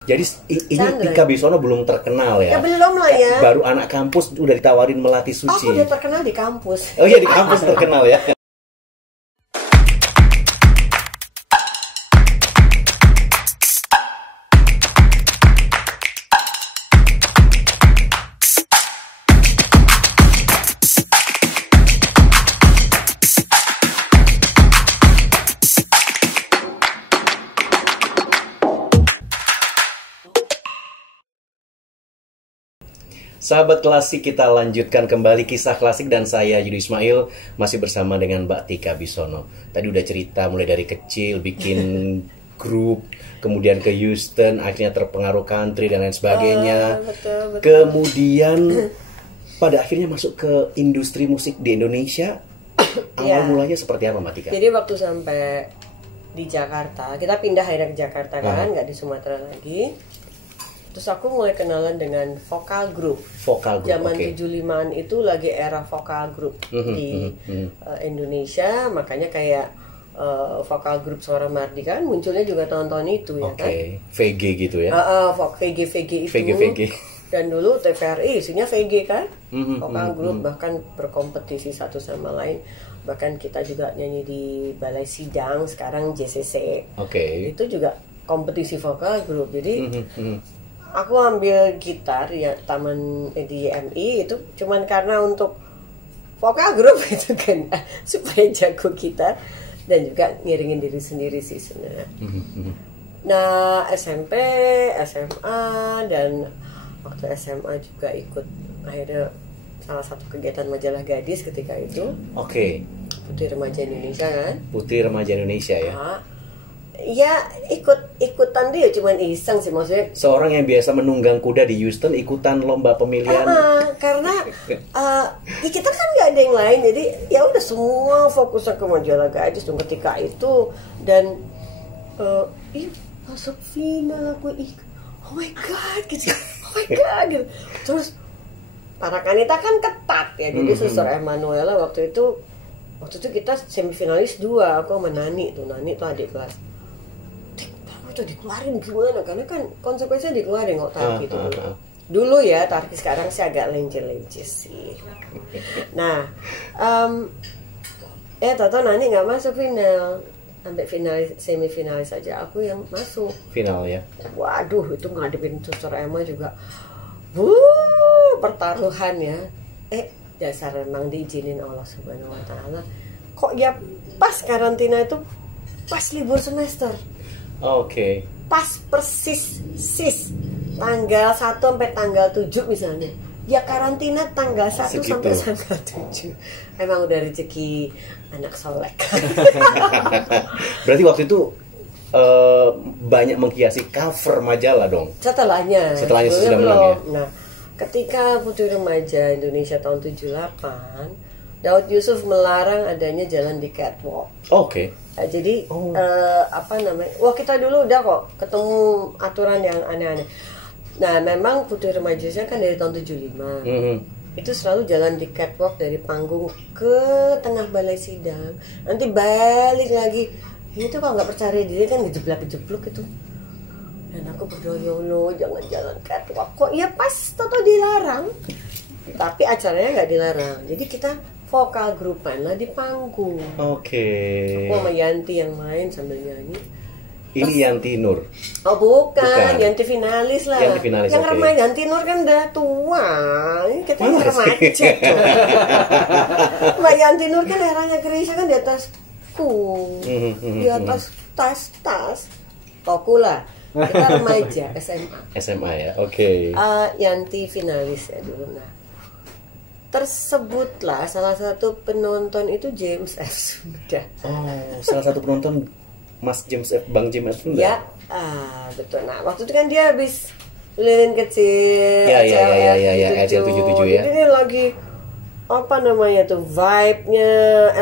Jadi ini Tika Bisono belum terkenal ya? Ya belum lah ya. Baru anak kampus udah ditawarin Melati Suci. Aku udah terkenal di kampus. Oh iya, di kampus terkenal ya. Sahabat klasik, kita lanjutkan kembali kisah klasik dan saya Yudi Ismail masih bersama dengan Mbak Tika Bisono. Tadi udah cerita mulai dari kecil bikin grup, kemudian ke Houston, akhirnya terpengaruh country dan lain sebagainya. Betul. Kemudian pada akhirnya masuk ke industri musik di Indonesia. Awal mulanya seperti apa, Mbak Tika? Jadi waktu sampai di Jakarta, kita pindah akhirnya ke Jakarta kan, nggak di Sumatera lagi. Terus aku mulai kenalan dengan vokal group. Zaman 75-an itu lagi era vokal group di Indonesia, makanya kayak vokal group Suara Mardi kan munculnya juga tahun-tahun itu ya kan. VG gitu ya. VG itu. VG. Dan dulu TVRI isinya VG kan. Vokal group bahkan berkompetisi satu sama lain. Bahkan kita juga nyanyi di Balai Sidang, sekarang JCC. Itu juga kompetisi vokal group. Jadi aku ambil gitar ya taman di YMI itu cuman karena untuk vokal grup itu kan supaya jago gitar dan juga ngiringin diri sendiri sih sebenarnya. Nah SMP, SMA dan waktu SMA juga ikut akhirnya salah satu kegiatan majalah Gadis ketika itu. Putri Remaja Indonesia kan? Putri Remaja Indonesia ya. Ya ikutan dia cuman iseng sih maksudnya. Seorang yang biasa menunggang kuda di Houston ikutan lomba pemilihan. Karena ya kita kan nggak ada yang lain, jadi ya udah semua fokusnya ke majalah Gadis tuh ketika itu dan masuk final aku oh my god gitu. Gitu. Terus para kanita kan ketat ya, jadi Suster Emanuela waktu itu kita semifinalis 2, aku sama Nani tuh adik kelas. Itu dikeluarin gimana, karena kan konsekuensinya dikeluarin kok Tarki itu dulu ya. Tarki sekarang sih agak lencer sih. Nah tau Nani nggak masuk final, sampai finalis semifinalis saja aku yang masuk final ya. Waduh, itu ngadepin Suster Emma juga pertaruhan ya. Dasar memang diizinin Allah Subhanahu Wa Taala. Kok ya pas karantina itu pas libur semester. Pas persis tanggal 1 sampai tanggal 7 misalnya. Ya karantina tanggal 1 sampai tanggal 7. Emang udah rezeki anak soleh. Berarti waktu itu banyak menghiasi cover majalah dong. Setelahnya sudah menang ya. Nah, ketika Putri Remaja Indonesia tahun 78, Daud Yusuf melarang adanya jalan di catwalk. Nah, jadi wah kita dulu udah kok ketemu aturan yang aneh-aneh. Nah memang Putri Remaja kan dari tahun 75 itu selalu jalan di catwalk dari panggung ke tengah Balai Sidang, nanti balik lagi. Itu kalau nggak percaya diri kan ngejeblak itu. Dan aku berdoa, ya Allah jangan jalan catwalk. Kok ya pas toto dilarang, tapi acaranya nggak dilarang. Jadi kita vokal grupan lah di panggung. Aku sama Yanti yang main sambil nyanyi. Ini Yanti Nur? Oh bukan. Yanti finalis lah. Yang remaja. Yanti Nur kan udah tua. Ini kita yang remaja. Mbak Yanti Nur kan eranya Krisya kan di atasku, di atas tas toku lah. Kita remaja SMA ya. Yanti finalis ya dulu. Nah tersebutlah salah satu penonton itu James F. Sunda. Salah satu penonton Mas James F. Bang James F. Sunda. Ya, betul. Nah, waktu itu kan dia habis lilin kecil, LCL77 ya. Jadi ini lagi vibe-nya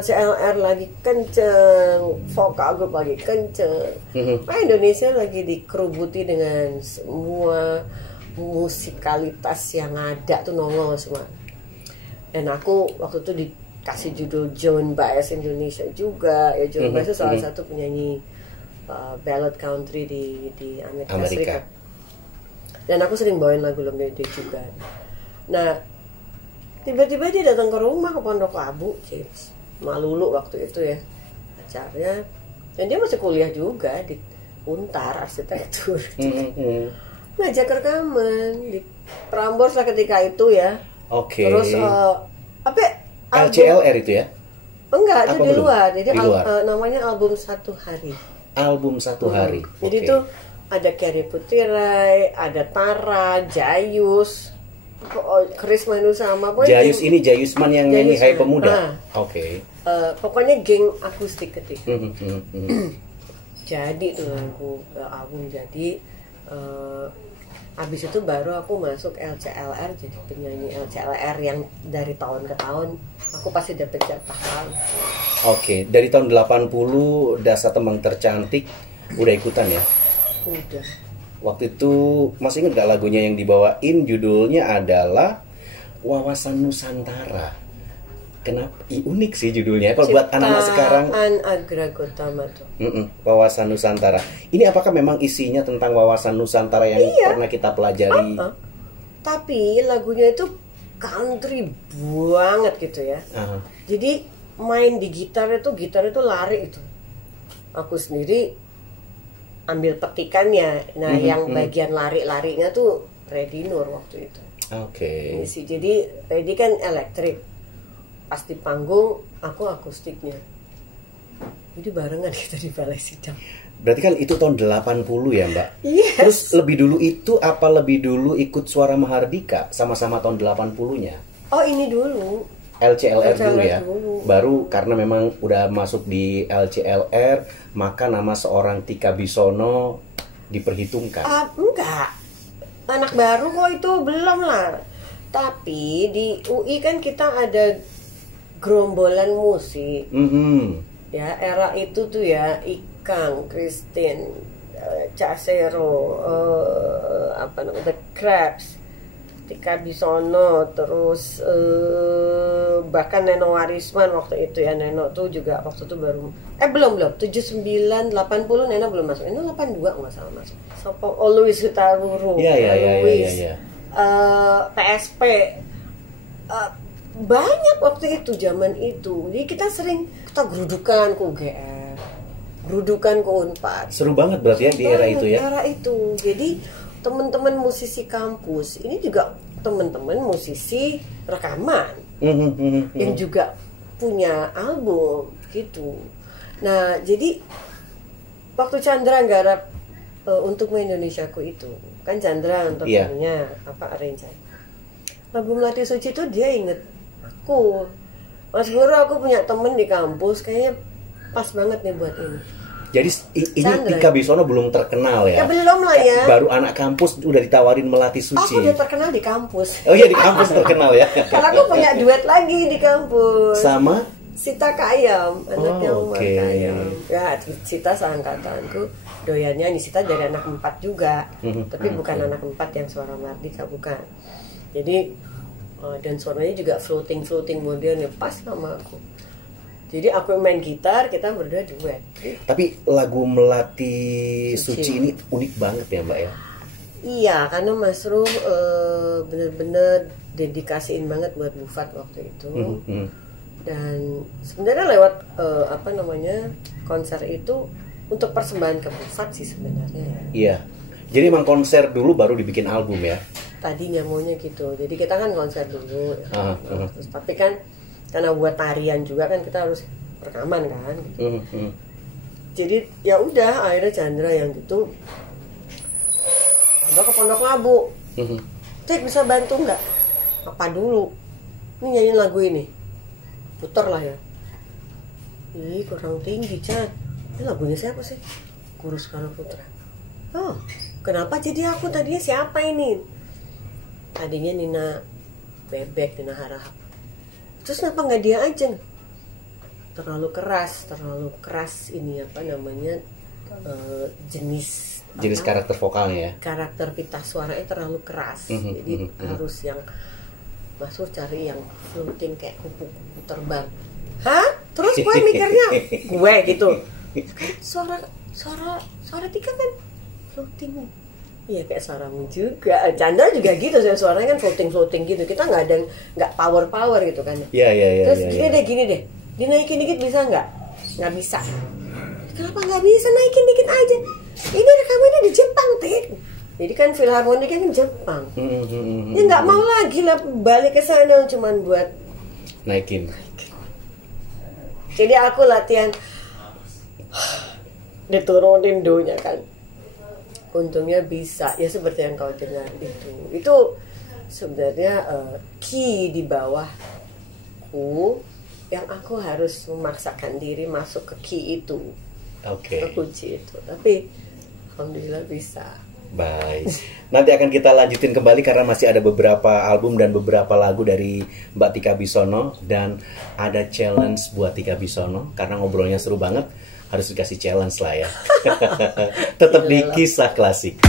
LCLR lagi kenceng, vokal grup lagi kenceng. Indonesia lagi dikerubuti dengan semua musikalitas yang ada tuh nongol semua. Dan aku waktu itu dikasih judul Joan Baez Indonesia juga ya. Joan Baez itu salah satu penyanyi ballad country di Amerika Serikat. Dan aku sering bawain lagu-lagu dia juga. Nah, tiba-tiba dia datang ke rumah ke Pondok Labu, Malulu waktu itu ya acaranya. Dan dia masih kuliah juga di Untar arsitektur. Ngajak rekaman di Prambors lah ketika itu ya. Oke. Terus apa? LCLR itu ya? Enggak, itu di luar. Jadi namanya album Satu Hari. Album Satu Hari. Jadi itu ada Carrie Putirai, ada Tara, Jayus, Chris Manu sama Jayus ini Jayusman yang nyanyi Hai Pemuda. Oke. Pokoknya geng akustik ketika. Jadi tuh album jadi. Habis itu baru aku masuk LCLR jadi penyanyi LCLR yang dari tahun ke tahun aku pasti dapat jatah kali. Oke, dari tahun 80 Dasa Teman Tercantik udah ikutan ya? Udah. Waktu itu masih ingat gak lagunya yang dibawain judulnya adalah Wawasan Nusantara. Kenapa? Unik sih judulnya. Kalau buat anak-anak sekarang Agra Gotama tuh. Wawasan Nusantara. Ini apakah memang isinya tentang wawasan Nusantara yang pernah kita pelajari? Tapi lagunya itu country banget gitu ya. Jadi main di gitar itu lari itu. Aku sendiri ambil petikannya. Nah, yang bagian lari-larinya tuh Reddy Nur waktu itu. Oke. Jadi Reddy kan elektrik. Pas di panggung aku akustiknya. Jadi barengan kita di Balai Sidang. Berarti kan itu tahun 80 ya, Mbak? Yes. Terus lebih dulu itu apa lebih dulu ikut Suara Mahardika sama-sama tahun 80-nya? Oh, ini dulu. LCLR dulu ya. Baru karena memang udah masuk di LCLR, maka nama seorang Tika Bisono diperhitungkan. Enggak. Anak baru kok itu belum lah. Tapi di UI kan kita ada gerombolan musik. Ya, era itu tuh ya Ikang, Christine, Casero, The Crabs, Tika Bisono, terus bahkan Neno Warisman waktu itu ya. Neno tuh juga waktu itu baru belum 79 80 Neno belum masuk. Neno 82 nggak salah masuk. Sopo Louis Hutaruru, Louis, PSP, banyak waktu itu zaman itu. Jadi kita gerudukan ke UGM, gerudukan ke Unpad. Seru banget berarti ya di era itu ya. Era itu. Jadi teman-teman musisi kampus ini juga teman-teman musisi rekaman yang juga punya album gitu. Nah, jadi waktu Chandra garap Untuk Indonesiaku itu kan Chandra untuk arrange lagu Melati Suci itu dia inget aku, Mas Guru, aku punya temen di kampus kayaknya pas banget nih buat ini. Jadi ini Tika Bisono belum terkenal ya? Ya belum lah ya. Baru anak kampus udah ditawarin Melati Suci. Aku udah terkenal di kampus. Oh iya, di kampus terkenal ya. Kalau aku punya duet lagi di kampus. Sama? Sita Kayam, anaknya Umar Kayam. Ya, Sita seangkatanku. Doyannya ini Sita dari anak 4 juga. Tapi bukan anak 4 yang Suara Mahardika, bukan. Jadi dan suaranya juga floating modern ya, pas sama aku. Jadi aku main gitar, kita berdua duet. Tapi lagu Melati Suci ini unik banget ya, Mbak ya? Iya, karena Mas Rum bener-bener dedikasiin banget buat Bufat waktu itu. Dan sebenarnya lewat konser itu untuk persembahan ke Bufat sih sebenarnya. Iya. Jadi emang konser dulu baru dibikin album ya? Tadinya maunya gitu. Jadi kita kan konser dulu. Terus, tapi kan karena buat tarian juga kan kita harus rekaman kan. Gitu. Jadi ya udah akhirnya Chandra yang gitu. Coba ke Pondok Labu. Cek bisa bantu nggak? Apa dulu? Ini nyanyiin lagu ini. Putar lah ya. Ih, kurang tinggi, Chan. Ini lagunya siapa sih? Guru Skala Putra. Oh, kenapa jadi aku tadinya siapa ini? Tadinya Nina Bebek, Nina Harahap. Terus kenapa nggak dia aja? Terlalu keras ini jenis karakter vokalnya ya. Karakter pita suaranya terlalu keras. Jadi harus yang masuk cari yang floating kayak kupu-kupu terbang. Hah? Terus gue mikirnya gitu. Suara Tika kan floating. Iya kayak suaramu juga. Chandra juga gitu, suaranya kan floating gitu. Kita nggak power gitu kan. Iya. Terus gini deh, dinaikin dikit bisa nggak? Nggak bisa. Kenapa nggak bisa, naikin dikit aja? Ini rekamannya di Jepang, Ted. Jadi kan filharmoniknya kan Jepang. Ya nggak mau lagi lah balik ke sana cuman buat naikin. Jadi aku latihan diturunin do-nya kan. Untungnya bisa, ya seperti yang kau dengar itu sebenarnya key di bawahku yang aku harus memaksakan diri masuk ke key itu, ke kunci itu. Tapi alhamdulillah bisa. Baik, nanti akan kita lanjutin kembali karena masih ada beberapa album dan beberapa lagu dari Mbak Tika Bisono, dan ada challenge buat Tika Bisono karena ngobrolnya seru banget, harus dikasih challenge lah ya. Tetap di Kisah Klasik.